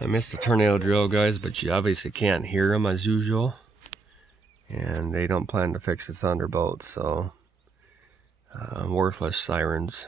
I missed the tornado drill, guys, but you obviously can't hear them as usual. And they don't plan to fix the thunderbolt, so worthless sirens.